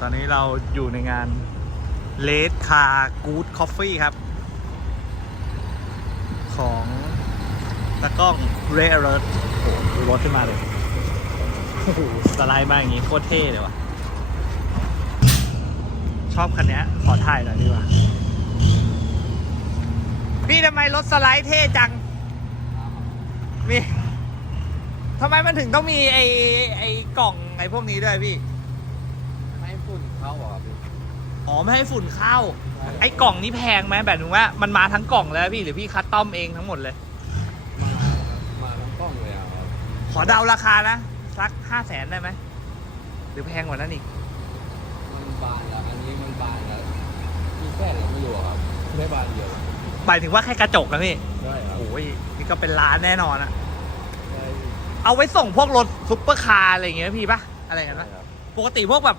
ตอนนี้เราอยู่ในงานเลดคา r กู o ดคอฟฟี่ครับ ของตะกล้องเรเร t โอ้โหรถขึ้นมาเลยโอ้โหสไลด์มาอย่างงี้โคตรเท่เลยว่ะ ชอบคันนี้ขอถ่ายหน่อยดีกว่า พี่ทำไมรถสไลด์เท่จัง มีทำไมมันถึงต้องมีไอ้ไอ้กล่องไอ้พวกนี้ด้วยพี่ ฝุ่นเข้าอะพี่อ๋อไม่ให้ฝุ่นเข้าใช่ไอ้กล่องนี้แพงไหมแบบนึงว่ามันมาทั้งกล่องแล้วพี่หรือพี่คัสตอมเองทั้งหมดเลย มามาทั้งกล้องเลยอะครับขอเดาราคานะสักห้าแสนได้ไหมหรือแพงกว่านั้นอีกมันบานแล้วอันนี้มันบานแล้วมีแค่ไหนไม่รู้อะครับได้บานเดียวหมายถึงว่าแค่กระจกนะพี่ได้ครับโอ้ยนี่ก็เป็นล้านแน่นอนอะได้เอาไว้ส่งพวกรถซุปเปอร์คาร์อะไรอย่างเงี้ยพี่ปะอะไรกันได้ปะครับปกติพวกแบบ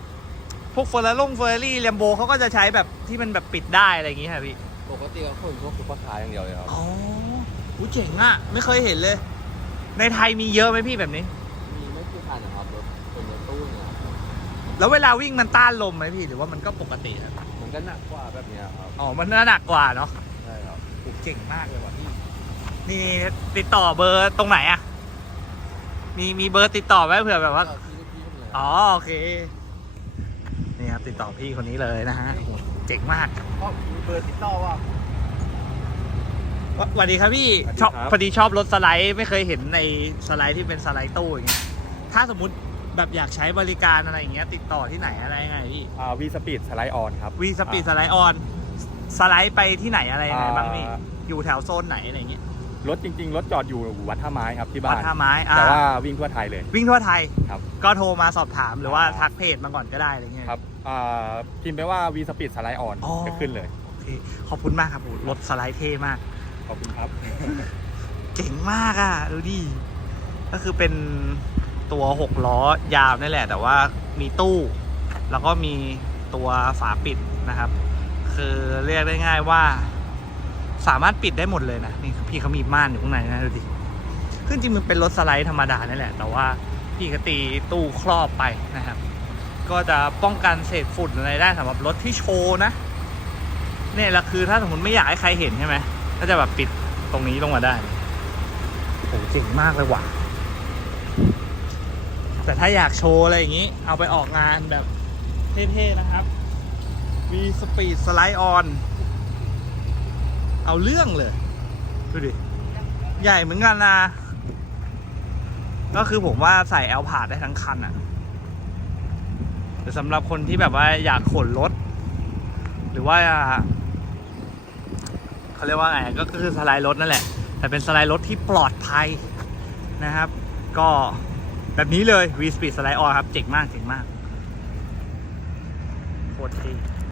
พวกเฟอร์รารงเฟอร์รี่แลมโบเขาก็จะใช้แบบที่มันแบบปิดได้อะไรอย่างเงี้ยค่ะพี่ปกติก็คนพวกซุปเปอร์คาร์อย่างเดียวเลยครับ อ๋อหูเจ๋งอะไม่เคยเห็นเลย ในไทยมีเยอะไหมพี่แบบนี้ มีไม่กี่คันนะครับรถเป็นรถตู้เนี่ยครับแล้วเวลาวิ่งมันต้านลมไหมพี่หรือว่ามันก็ปกติอะมันก็หนักกว่าแบบเนี้ยครับ อ๋อมันน่าหนักกว่าเนาะใช่ครับโหเก่งมากเลยว่ะพี่ นี่ติดต่อเบอร์ตรงไหนอะมีมีเบอร์ติดต่อไหมเผื่อแบบว่าก็ที่ลูกพี่เลยอ๋อโอเคนี่ครับ ติดต่อพี่คนนี้เลยนะฮะโหเจ๋งมากก็มีเบอร์ติดต่อว่า วสวัสดีครับพี่สวัสดีชอบครับ พอดีชอบรถสไลด์ไม่เคยเห็นในสไลด์ที่เป็นสไลด์ตู้อย่างเงี้ยถ้าสมมุติแบบอยากใช้บริการอะไรอย่างเงี้ยติดต่อที่ไหนอะไรยังไงพี่อ่าวีสปีดสไลด์ออนครับวีสปีดสไลด์ออนสไลด์ไปที่ไหนอะไรยังไงบ้างพี่ อ่าอยู่แถวโซนไหนอะไรเงี้ย รถจริง ๆ รถจอดอยู่วัดท่าไม้ครับที่วับ้าดน ท่าไม้อ่าแต่ว่าวิ่งทั่วไทยเลย วิ่งทั่วไทย ครับก็โทรมาสอบถามหรือว่า ทักเพจมาก่อนก็ได้อะไรเงี้ย ครับอ่าพิมพ์ไปว่าวีสปีดสไลด์ออนอ๋อ จะขึ้นเลย โอเคขอบคุณมากครับโหรถสไลด์เท่มาก ขอบคุณครับ เจ๋งมากอะ ดูดิ ก็คือเป็นตัวหกล้อยาวนี่แหละ แต่ว่ามีตู้ แล้วก็มีตัวฝาปิดนะครับ คือเรียกได้ง่ายว่า สามารถปิดได้หมดเลยนะนี่พี่เขามีม่านอยู่ข้างในนะดูดิคือจริงมันเป็นรถสไลด์ธรรมดานี่แหละ แต่ว่าพี่เขาตีตู้ครอบไปนะครับ ก็จะป้องกันเศษฝุ่นอะไรได้สำหรับรถที่โชว์นะเนี่ยแหละคือถ้าสมมติไม่อยากให้ใครเห็นใช่ไหมก็จะแบบปิดตรงนี้ลงมาได้โหเจ๋งมากเลยว่ะ แต่ถ้าอยากโชว์อะไรอย่างนี้ เอาไปออกงานแบบเท่ๆนะครับ V Speed Slide On เอาเรื่องเลย ดูดิ ใหญ่เหมือนกันนะ ก็คือผมว่าใส่แอลพาดได้ทั้งคันอะแต่สำหรับคนที่แบบว่าอยากขนรถ หรือว่าเขาเรียกว่าไงก็คือสไลด์รถนั่นแหละ แต่เป็นสไลด์รถที่ปลอดภัยนะครับ ก็แบบนี้เลย V Speed Slide On ครับ เจ๋งมากเจ๋งมากโคตรเท่